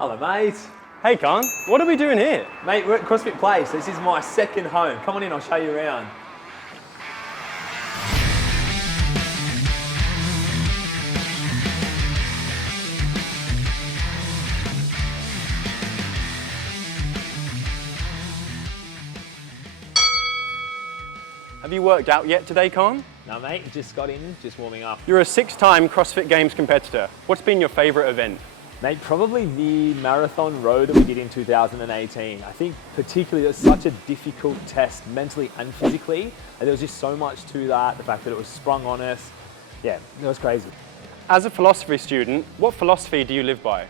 Hello, mate. Hey, Khan, what are we doing here? Mate, we're at CrossFit Place. This is my second home. Come on in, I'll show you around. Have you worked out yet today, Khan? No, mate, just got in, just warming up. You're a 6-time CrossFit Games competitor. What's been your favourite event? Mate, probably the marathon row that we did in 2018. I think particularly it was such a difficult test mentally and physically. And there was just so much to that, the fact that it was sprung on us. Yeah, it was crazy. As a philosophy student, what philosophy do you live by?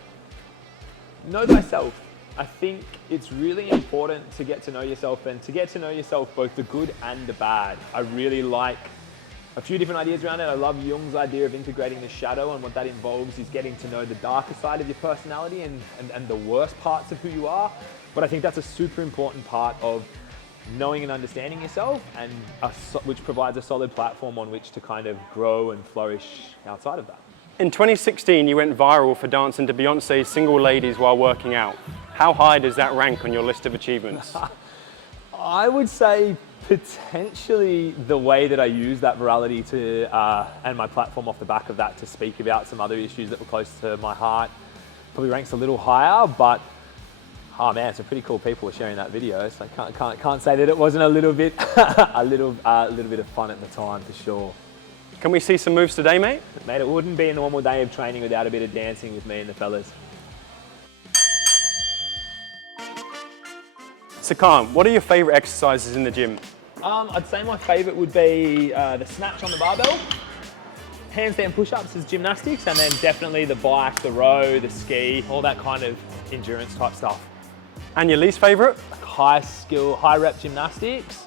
Know thyself. I think it's really important to get to know yourself, and to get to know yourself both the good and the bad. I really like a few different ideas around it. I love Jung's idea of integrating the shadow, and what that involves is getting to know the darker side of your personality and the worst parts of who you are. But I think that's a super important part of knowing and understanding yourself, and which provides a solid platform on which to kind of grow and flourish outside of that. In 2016, you went viral for dancing to Beyonce's Single Ladies while working out. How high does that rank on your list of achievements? I would say potentially the way that I use that virality to, and my platform off the back of that to speak about some other issues that were close to my heart probably ranks a little higher, but oh man, some pretty cool people were sharing that video, so I can't say that it wasn't a little bit, a little bit of fun at the time for sure. Can we see some moves today, mate? Mate, it wouldn't be a normal day of training without a bit of dancing with me and the fellas. So Khan, what are your favourite exercises in the gym? I'd say my favourite would be the snatch on the barbell, handstand push-ups as gymnastics, and then definitely the bike, the row, the ski, all that kind of endurance type stuff. And your least favourite? High skill, high rep gymnastics,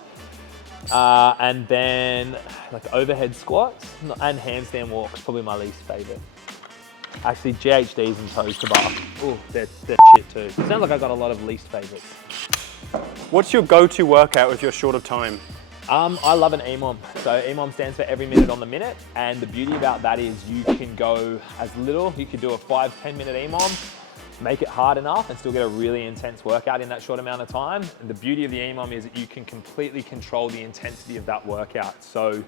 and then like overhead squats and handstand walks, probably my least favourite. Actually, GHDs and toes to bar. Oh, they're shit too. Sounds like I got a lot of least favourites. What's your go-to workout if you're short of time? I love an EMOM. So EMOM stands for every minute on the minute. And the beauty about that is you can go as little, you could do a 5-10 minute EMOM, make it hard enough and still get a really intense workout in that short amount of time. And the beauty of the EMOM is that you can completely control the intensity of that workout. So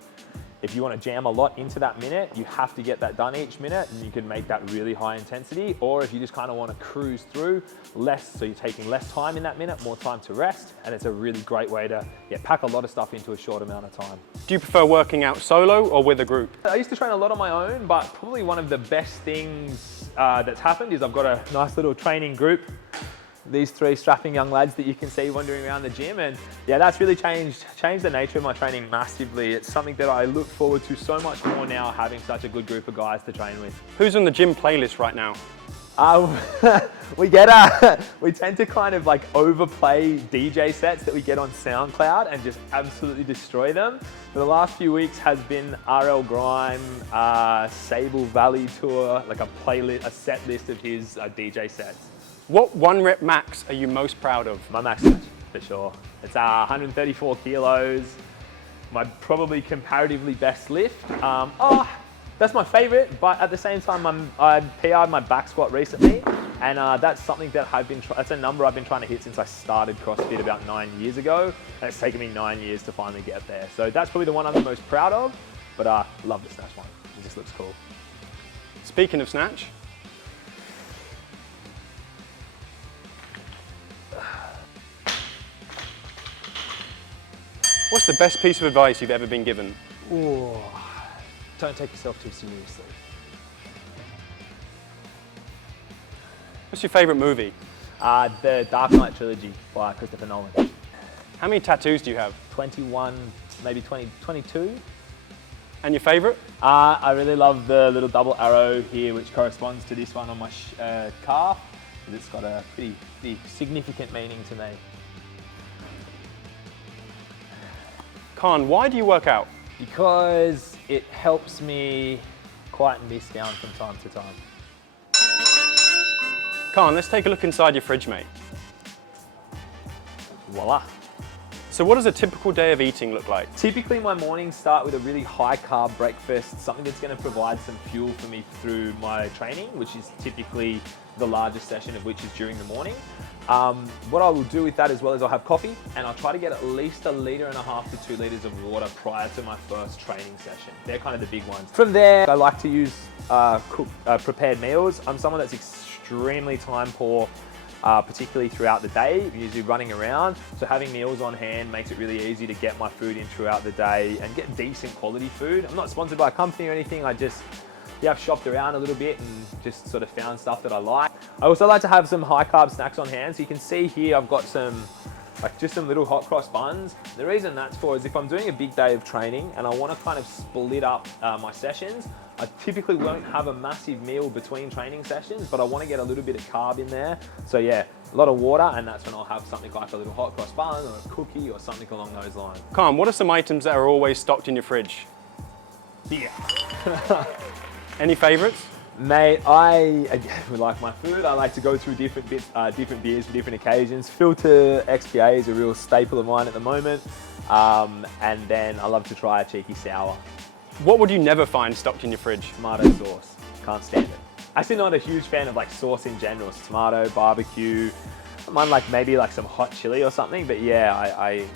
if you want to jam a lot into that minute, you have to get that done each minute, and you can make that really high intensity. Or if you just kind of want to cruise through less, so you're taking less time in that minute, more time to rest, and it's a really great way to pack a lot of stuff into a short amount of time. Do you prefer working out solo or with a group? I used to train a lot on my own, but probably one of the best things that's happened is I've got a nice little training group. These 3 strapping young lads that you can see wandering around the gym, and yeah, that's really changed the nature of my training massively. It's something that I look forward to so much more now, having such a good group of guys to train with. Who's on the gym playlist right now? We tend to kind of like overplay DJ sets that we get on SoundCloud and just absolutely destroy them. For the last few weeks has been RL Grime, Sable Valley Tour, like a set list of his DJ sets. What 1 rep max are you most proud of? My max match, for sure. It's 134 kilos, my probably comparatively best lift. That's my favorite, but at the same time, I PR'd my back squat recently, and that's something that that's a number I've been trying to hit since I started CrossFit about 9 years ago, and it's taken me 9 years to finally get there. So that's probably the one I'm the most proud of, but I love the snatch one. It just looks cool. Speaking of snatch, what's the best piece of advice you've ever been given? Ooh, don't take yourself too seriously. What's your favourite movie? The Dark Knight trilogy by Christopher Nolan. How many tattoos do you have? 21, maybe 22. And your favourite? I really love the little double arrow here, which corresponds to this one on my calf. It's got a pretty significant meaning to me. Khan, why do you work out? Because it helps me quieten this down from time to time. Khan, let's take a look inside your fridge, mate. Voila. So what does a typical day of eating look like? Typically my mornings start with a really high carb breakfast, something that's going to provide some fuel for me through my training, which is typically the largest session of which is during the morning. What I will do with that as well is I'll have coffee and I'll try to get at least 1.5 to 2 liters of water prior to my first training session. They're kind of the big ones. From there, I like to use prepared meals. I'm someone that's extremely time poor, particularly throughout the day, usually running around. So having meals on hand makes it really easy to get my food in throughout the day and get decent quality food. I'm not sponsored by a company or anything. I've shopped around a little bit and just sort of found stuff that I like. I also like to have some high carb snacks on hand. So you can see here, I've got just some little hot cross buns. The reason that's for is if I'm doing a big day of training and I want to kind of split up my sessions, I typically won't have a massive meal between training sessions, but I want to get a little bit of carb in there. So yeah, a lot of water, and that's when I'll have something like a little hot cross bun or a cookie or something along those lines. Calm, what are some items that are always stocked in your fridge? Beer. Any favorites? Mate, I like my food. I like to go through different beers for different occasions. Filter XPA is a real staple of mine at the moment. And then I love to try a cheeky sour. What would you never find stocked in your fridge? Tomato sauce. Can't stand it. Actually not a huge fan of like sauce in general. It's tomato, barbecue. I mind maybe some hot chili or something, but yeah, I'm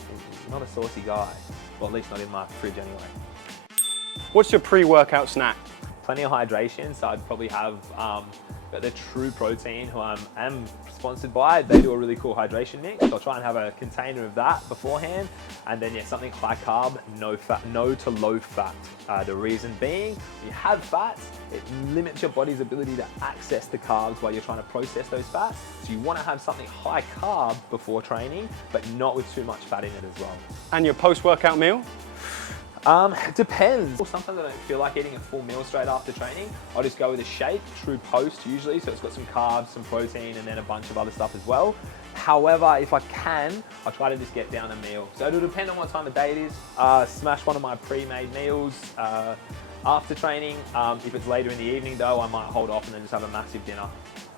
not a saucy guy. Well, at least not in my fridge anyway. What's your pre-workout snack? Plenty of hydration, so I'd probably have the True Protein, who I am sponsored by. They do a really cool hydration mix. So I'll try and have a container of that beforehand, and then yeah, something high carb, no fat, no to low fat. The reason being, when you have fats, it limits your body's ability to access the carbs while you're trying to process those fats. So you want to have something high carb before training, but not with too much fat in it as well. And your post-workout meal? It depends. Sometimes I don't feel like eating a full meal straight after training. I'll just go with a shake, True Post usually, so it's got some carbs, some protein, and then a bunch of other stuff as well. However, if I can, I'll try to just get down a meal. So it'll depend on what time of day it is. Smash one of my pre-made meals after training. If it's later in the evening though, I might hold off and then just have a massive dinner,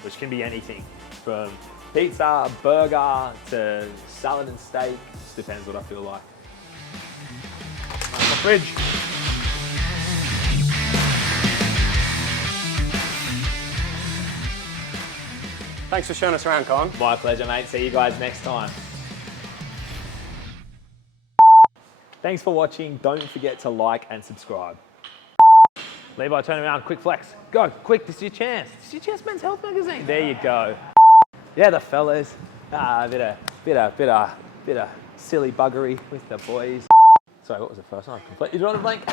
which can be anything from pizza, burger, to salad and steak. Just depends what I feel like. My fridge. Thanks for showing us around, Con. My pleasure, mate. See you guys next time. Thanks for watching. Don't forget to like and subscribe. Levi, turn around, quick flex. Go, quick, this is your chance. This is your chance, Men's Health Magazine. There you go. Yeah, the fellas. Bit of silly buggery with the boys. Sorry, what was the first one? I completely drawn a blank.